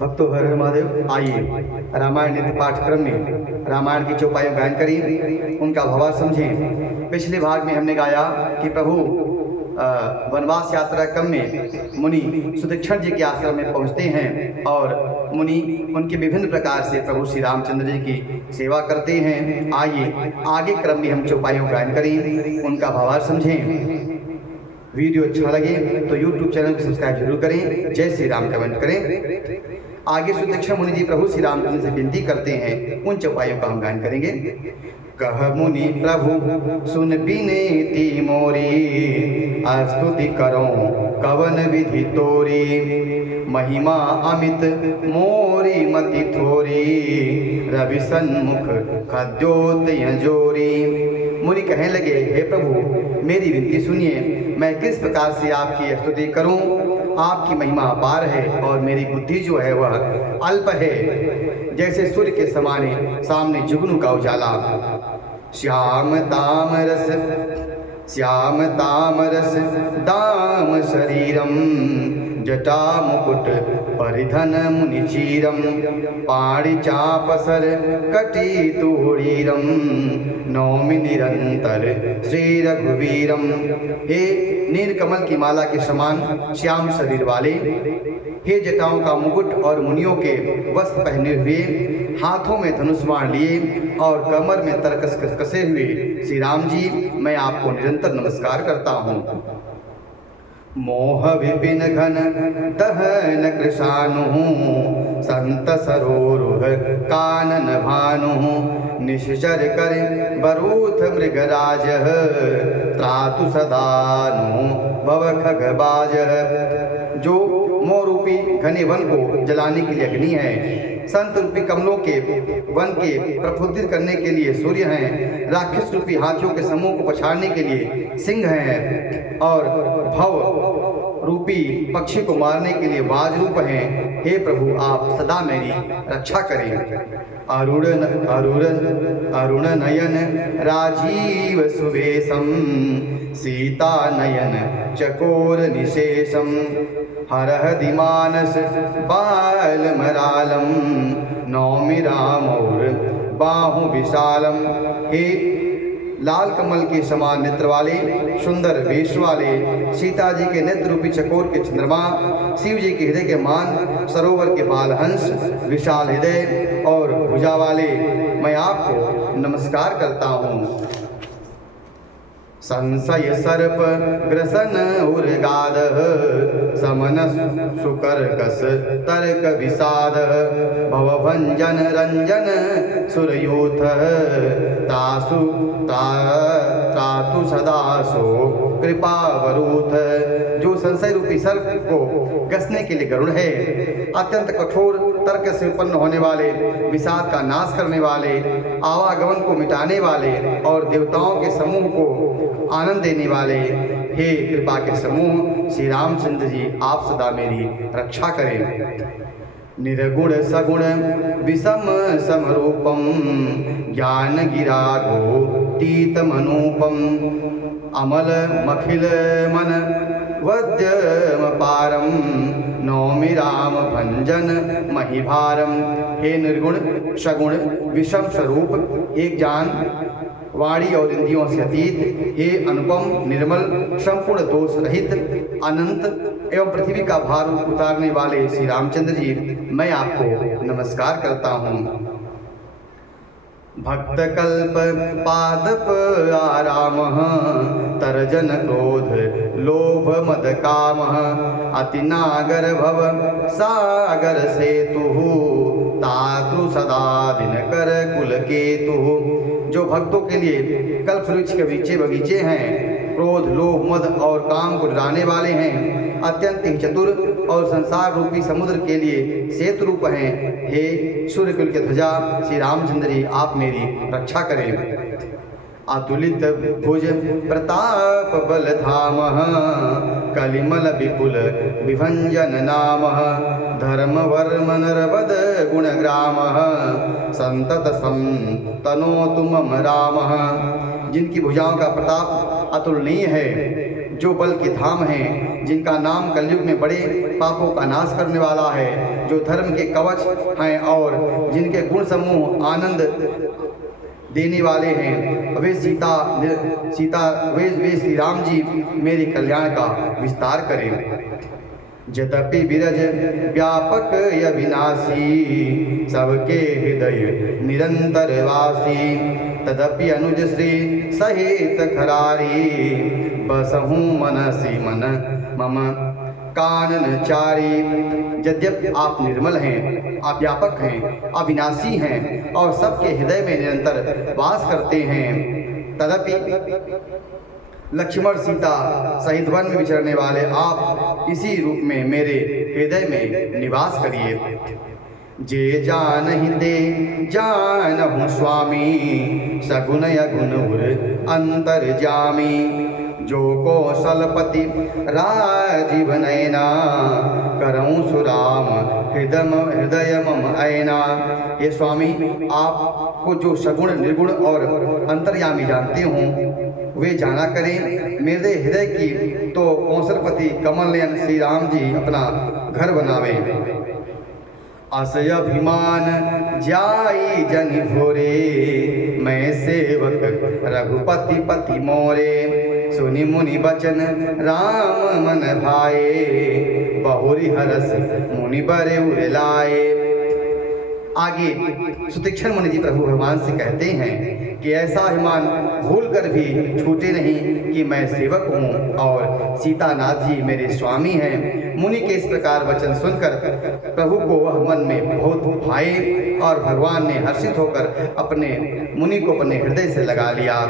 भक्तों, हर हर महादेव। आइए रामायण नित्य पाठक्रम में रामायण की चौपाइयों गायन करें, उनका भावार्थ समझें। पिछले भाग में हमने गाया कि प्रभु वनवास यात्रा क्रम में मुनि सुदक्षिण जी के आश्रम में पहुंचते हैं और मुनि उनके विभिन्न प्रकार से प्रभु श्री रामचंद्र जी की सेवा करते हैं। आइए आगे क्रम में हम चौपाइयों गायन करें, उनका भावार्थ समझें। वीडियो अच्छा लगे तो YouTube चैनल को सब्सक्राइब जरूर करें। जय श्री राम कमेंट करें। आगे सुदक्षिण मुनि जी प्रभु श्री रामचंद्र से विनती करते हैं, उन चौपाइयों का हम गायन करेंगे। कह मुनि प्रभु सुन बिनती मोरी, स्तुति करो कवन विधि तोरी। महिमा अमित मोरी मति थोरी, रवि सन्मुख खद्योत जोरी। मुनि कहने लगे, हे प्रभु मेरी विनती सुनिए, मैं किस प्रकार से आपकी स्तुति करूं। आपकी महिमा अपार है और मेरी बुद्धि जो है वह अल्प है। जैसे सूर्य के समाने सामने जुगनू का उजाला। श्याम तामरस दाम शरीरम, जटा मुकुट परिधन मुनिचीरम। पाणि चापसर कटी तूणीरम, नौमि निरंतर श्री रघुवीरम। हे नीलकमल की माला के समान श्याम शरीर वाले, हे जटाओं का मुकुट और मुनियों के वस्त्र पहने हुए, हाथों में धनुष बाण लिए और कमर में तरकस कसे हुए श्री राम जी, मैं आपको निरंतर नमस्कार करता हूँ। मोह विपिन घन दहन कृशानु, संत सरोरुह कानन भानु। निश्चर कर बरूथ मृगराज, त्रातु सदानु भव खगबाज। जो मोह रूपी घने वन को जलाने के लिए अग्नि है, संत रूपी कमलों के वन के प्रफुल्लित करने के लिए सूर्य हैं, राक्षस रूपी हाथियों के समूह को पछाड़ने के लिए सिंह हैं और भव रूपी पक्षी को मारने के लिए वाज रूप हैं। हे प्रभु आप सदा मेरी रक्षा करें। अरुण नयन राजीव सुवेशम, सीता नयन चकोर निशेषम। हरहदि मानस बाल मरालम, नौमि रामौर बाहु विशालम। हे लाल कमल के समान नेत्र वाले, सुंदर वेश वाले, सीता जी के नेत्र रूपी चकोर के चंद्रमा, शिव जी के हृदय के मान सरोवर के बालहंस, विशाल हृदय और भुजा वाले, मैं आपको नमस्कार करता हूँ। संशय सर्प ग्रसन उर्गाद, समन सुकर्कस तर्क विषाद। भवभंजन रंजन सुरयूथ, तातु सदासो कृपावरूथ। जो संशय रूपी सर्प को कसने के लिए गरुड़ है, अत्यंत कठोर तर्क से उत्पन्न होने वाले, विषाद का नाश करने वाले, आवागमन को मिटाने वाले और देवताओं के समूह को आनंद देने वाले, हे कृपा के समूह श्री रामचंद्र जी आप सदा मेरी रक्षा करें। निर्गुण सगुण विषम समरूपम, ज्ञान गिरागो मनूपम। अमल मखिल मन वद्यम पारम, नौमि राम भंजन महिभारम। हे निर्गुण सगुण विषम स्वरूप, हे ज्ञान वाणी और इंद्रियों से अतीत, हे अनुपम निर्मल संपूर्ण दोष रहित अनंत एवं पृथ्वी का भार उतारने वाले श्री रामचंद्र जी, मैं आपको नमस्कार करता हूँ। भक्त कल्प पादप आराम, तर्जन क्रोध लोभ मद काम। अति नागर भव सागर सेतु, तातु सदा दिनकर कुल केतु। जो भक्तों के लिए कल्प वृक्ष के बगीचे हैं, क्रोध लोभ मद और काम को डराने वाले हैं, अत्यंत ही चतुर और संसार रूपी समुद्र के लिए सेतु रूप हैं। हे सूर्यकुल के ध्वजा श्री रामचंद्र जी आप मेरी रक्षा करें। अतुलित भुज प्रताप बल धाम, कलिमल विपुल विभंजन नाम। धर्म वर्म नरबद गुणग्राम, संतत संतनो तुम राम। जिनकी भुजाओं का प्रताप अतुलनीय है, जो बल के धाम हैं, जिनका नाम कलयुग में बड़े पापों का नाश करने वाला है, जो धर्म के कवच हैं और जिनके गुण समूह आनंद देने वाले हैं, वे श्री राम जी मेरे कल्याण का विस्तार करें। यद्यपि विरज व्यापक अविनाशी, सबके हृदय निरंतर वासी, तदपि अनुज श्री सहित खरारी, बसहूँ मनसि मन मम कानन चारी। यद्यपि आप निर्मल हैं, आप व्यापक हैं, अविनाशी हैं और सबके हृदय में निरंतर वास करते हैं, तदपि लक्ष्मण सीता सहित वन में विचरने वाले आप इसी रूप में मेरे हृदय में निवास करिए। जे जानहि ते जानहु स्वामी, सगुण अगुण उर अंतर्जामी, जो कौशलपति राजीव नयना, करऊँ सुराम हृदय मम ऐना। ये स्वामी, आपको जो सगुण निर्गुण और अंतर्यामी जानते हों वे जाना करें। मेरे हृदय की तो कौशलपति कमल नयन श्री राम जी अपना घर बनावे। असभिमान जाई जन भोरे, मैं सेवक रघुपति पति मोरे, सुनि मुनि बचन राम मन भाए, बहुरी हरस मुनि बरे उर लाए। आगे सुतीक्षण मुनि जी प्रभु भगवान से कहते हैं कि ऐसा अभिमान भूल कर भी छूटे नहीं कि मैं सेवक हूँ और सीतानाथ जी मेरे स्वामी हैं। मुनि के इस प्रकार वचन सुनकर प्रभु को वह मन में बहुत भाए और भगवान ने हर्षित होकर अपने मुनि को अपने हृदय से लगा लिया।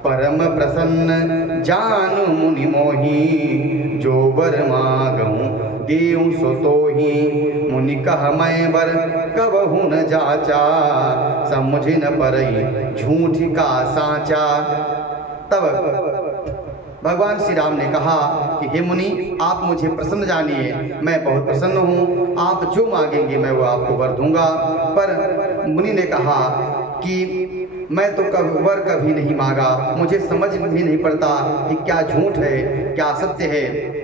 परम प्रसन्न जानु मुनि मोही, जो वर मागऊँ देऊँ सो तोही, मुनि कह मैं बर कबहु न जाचा, समुझ न परई झूठ का साचा। तब भगवान श्री राम ने कहा कि हे मुनि, आप मुझे प्रसन्न जानिए, मैं बहुत प्रसन्न हूँ, आप जो मांगेंगे मैं वो आपको वर दूंगा। पर मुनि ने कहा कि मैं तो वर कभी नहीं मांगा, मुझे समझ भी नहीं पड़ता कि क्या झूठ है क्या सत्य है।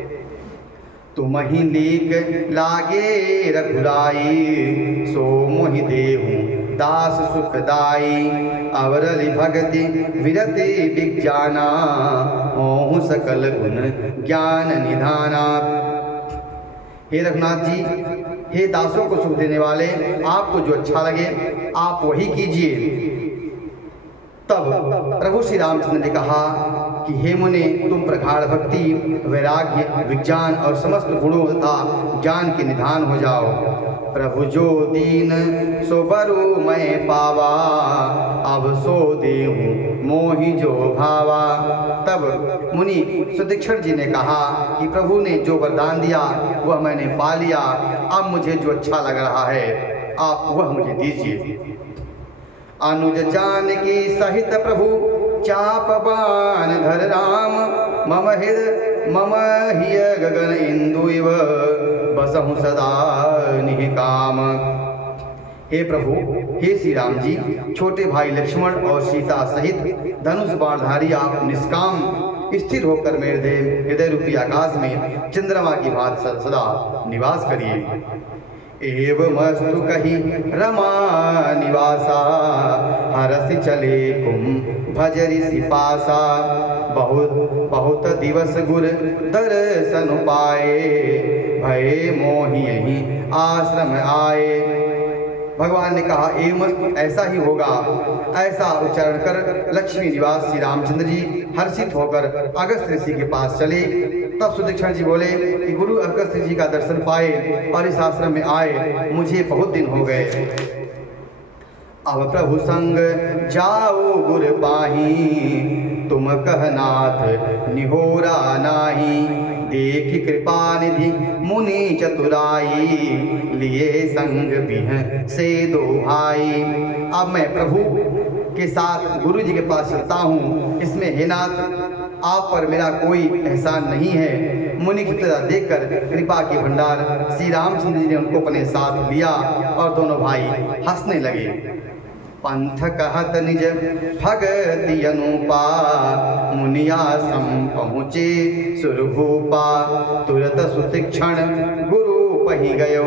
तुम ही लीक लागे रघुराई, सो मोहि देहूँ दास सुखदाई, अवरलि भगति विरति विज्ञाना, होहु सकल गुण ज्ञान निधाना। हे रघुनाथ जी, हे दासों को सुख देने वाले, आपको जो अच्छा लगे आप वही कीजिए। तब प्रभु श्री रामचंद्र ने कहा कि हे मुने, तुम प्रगाढ़ भक्ति, वैराग्य, विज्ञान और समस्त गुणों तथा ज्ञान के निधान हो जाओ। प्रभु जो दीन सो बरु मैं पावा, अब सो देहूँ मोहि जो भावा। तब मुनि सुतीक्षण जी ने कहा कि प्रभु ने जो वरदान दिया वह मैंने पा लिया, अब मुझे जो अच्छा लग रहा है आप वह मुझे दीजिए। अनुज जानकी सहित प्रभु चाप बाण धर राम, मम हिय गगन इंदु इव, बसहु सदा निकाम। हे प्रभु, हे श्री राम जी, छोटे भाई लक्ष्मण और सीता सहित धनुष बाणधारी आप निष्काम स्थिर होकर मेरे हृदय रूपी आकाश में चंद्रमा की भांति सदा निवास करिए। एवमस्तु कही रमा निवासा, हरसि चले कुम भजरि सिपासा, बहुत दिवस गुर दर्शन पाए, भय मोहि यही आश्रम आए। भगवान ने कहा एवं ऐसा ही होगा। ऐसा उच्चारण कर लक्ष्मी निवास श्री रामचंद्र जी हर्षित होकर अगस्त ऋषि के पास चले। तब सुतीक्षण जी बोले कि गुरु अगस्त जी का दर्शन पाए और इस आश्रम में आए मुझे बहुत दिन हो गए। अब प्रभु संग जाओ गुर पाही, तुम कहनाथ निहोरा नाही, देख कृपा निधि मुनि चतुराई, लिए संग बिह से दो भाई। अब मैं प्रभु के साथ गुरु जी के पास चलता हूँ, इसमें हे नाथ आप पर मेरा कोई एहसान नहीं है। मुनि की तरह देखकर कृपा के भंडार श्री रामचंद्र जी ने उनको अपने साथ लिया और दोनों भाई हंसने लगे। पंथ कहत निज भगति अनुपा, मुनियाश्रम पहुँचे सुरभूपा। तुरत सुशिक्षण गुरु पही गयो,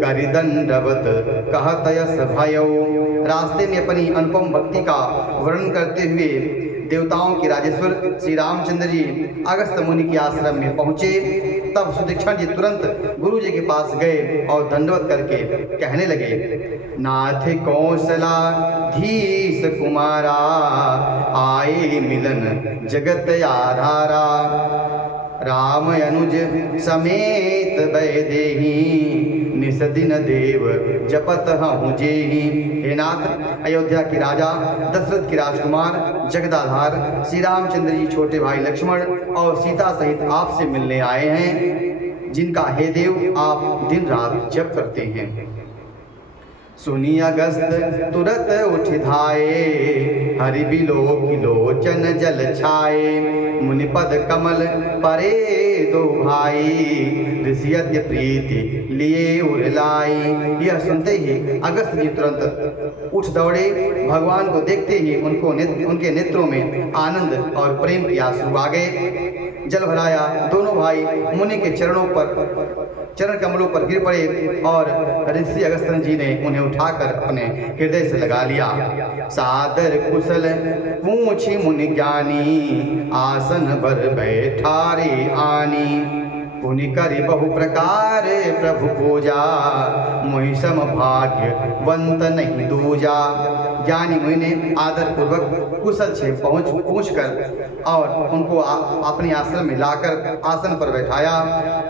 करि दंडवत कहत यस भयो। रास्ते में अपनी अनुपम भक्ति का वर्णन करते हुए देवताओं के राजेश्वर श्री रामचंद्र जी अगस्त मुनि के आश्रम में पहुँचे। तब सुदीक्षण जी तुरंत गुरु जी के पास गए और दंडवत करके कहने लगे, नाथ कौशला धीश कुमारा, आए मिलन जगत आधारा। राम अनुज समेत वैदेही, निस दिन देव जपत हूँ जेहि। हे नाथ, अयोध्या के राजा दशरथ के राजकुमार जगदाधार श्री रामचंद्र जी छोटे भाई लक्ष्मण और सीता सहित आपसे मिलने आए हैं, जिनका हे देव आप दिन रात जप करते हैं। सुनी अगस्त तुरत उठ धाये, हरि बिलो किलोचन जल छाए। मुनिपद कमल परे दो भाई, ऋषियत प्रीति लिए उरलाई। यह सुनते ही अगस्त जी तुरंत उठ दौड़े। भगवान को देखते ही उनके नेत्रों में आनंद और प्रेम के आंसू आ गए। जल भराया दोनों भाई मुनि के चरण कमलों पर गिर पड़े और ऋषि अगस्त्य जी ने उन्हें उठाकर अपने हृदय से लगा लिया। सादर कुशल पूछी मुनि ज्ञानी, आसन पर बैठारे आनी। पुनि करि बहु प्रकार प्रभु पूजा, मोहि सम भाग्यवंत नहीं दूजा। ज्ञानी मुनि ने आदर पूर्वक कुशल से पूछ कर और उनको अपने आश्रम में लाकर आसन पर बैठाया।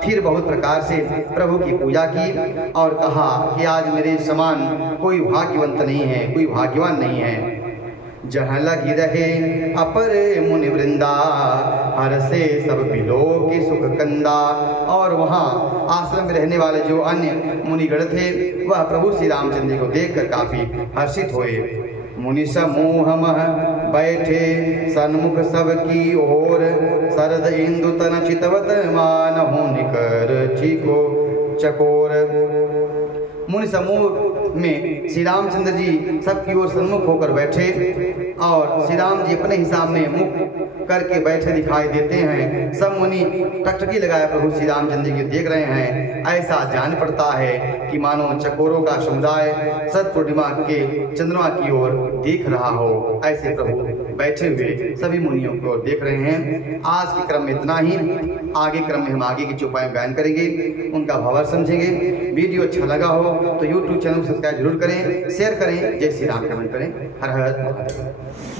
फिर बहुत प्रकार से प्रभु की पूजा की और कहा कि आज मेरे समान कोई भाग्यवंत नहीं है, कोई भाग्यवान नहीं है। जहाँ लगी रहे अपर मुनि वृंदा, हर से सब बिलो के सुख कंदा। और वहाँ आश्रम में रहने वाले जो अन्य मुनिगण थे वह प्रभु श्री रामचंद्र को देखकर काफी हर्षित हुए। मुनि समूह मह बैठे सन्मुख सबकी ओर, शरद इंदु तन चितवत मानहु निकर छिको चकोर। मुनि समूह में श्री रामचंद्र जी सबकी ओर सन्मुख होकर बैठे और श्री राम जी अपने ही सामने मुख करके बैठे दिखाई देते हैं। सब मुनि टकटकी लगाए प्रभु श्री रामचंद्र जी को देख रहे हैं। ऐसा जान पड़ता है कि मानो चकोरों का समुदाय सत पूर्णिमा के चंद्रमा की ओर देख रहा हो। ऐसे प्रभु बैठे हुए सभी मुनियों की ओर देख रहे हैं। आज के क्रम में इतना ही। आगे क्रम में हम आगे के चौपाई गायन करेंगे, उनका भावार्थ समझेंगे। वीडियो अच्छा लगा हो तो यूट्यूब चैनल सब्सक्राइब जरूर करें, शेयर करें, जय श्री राम कमेंट करें। हर हर महादेव।